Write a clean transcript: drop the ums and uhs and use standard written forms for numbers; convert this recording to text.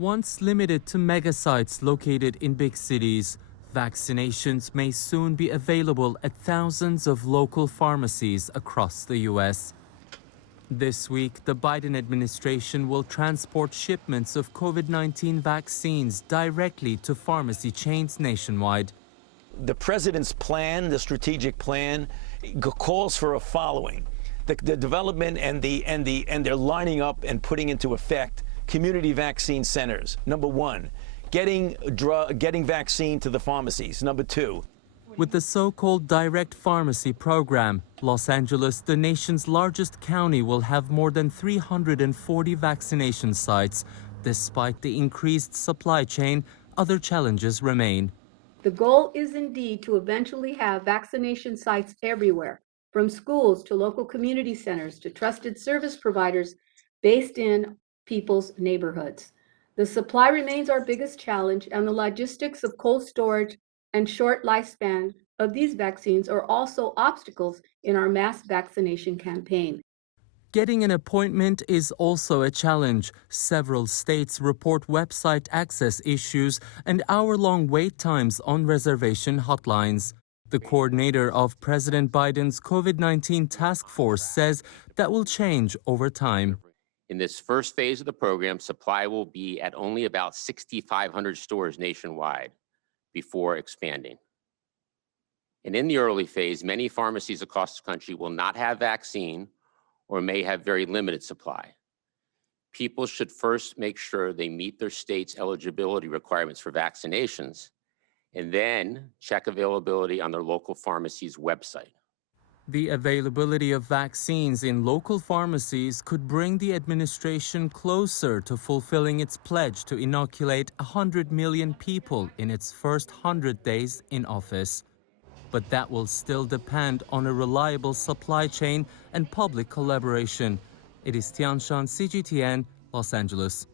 Once limited to mega sites located in big cities, vaccinations may soon be available at thousands of local pharmacies across the U.S. This week, the Biden administration will transport shipments of COVID-19 vaccines directly to pharmacy chains nationwide. The president's plan, the strategic plan, calls for a following: the development and they're lining up and putting into effect community vaccine centers. Number one, getting vaccine to the pharmacies. Number two. With the so-called direct pharmacy program, Los Angeles, the nation's largest county, will have more than 340 vaccination sites. Despite the increased supply chain, other challenges remain. The goal is indeed to eventually have vaccination sites everywhere, from schools to local community centers to trusted service providers based in people's neighborhoods. The supply remains our biggest challenge, and the logistics of cold storage and short lifespan of these vaccines are also obstacles in our mass vaccination campaign. Getting an appointment is also a challenge. Several states report website access issues and hour-long wait times on reservation hotlines. The coordinator of President Biden's COVID-19 task force says that will change over time. In this first phase of the program, supply will be at only about 6,500 stores nationwide before expanding. And in the early phase, many pharmacies across the country will not have vaccine or may have very limited supply. People should first make sure they meet their state's eligibility requirements for vaccinations, and then check availability on their local pharmacy's website. The availability of vaccines in local pharmacies could bring the administration closer to fulfilling its pledge to inoculate 100 million people in its first 100 days in office. But that will still depend on a reliable supply chain and public collaboration. Ediz Tiyansan, CGTN, Los Angeles.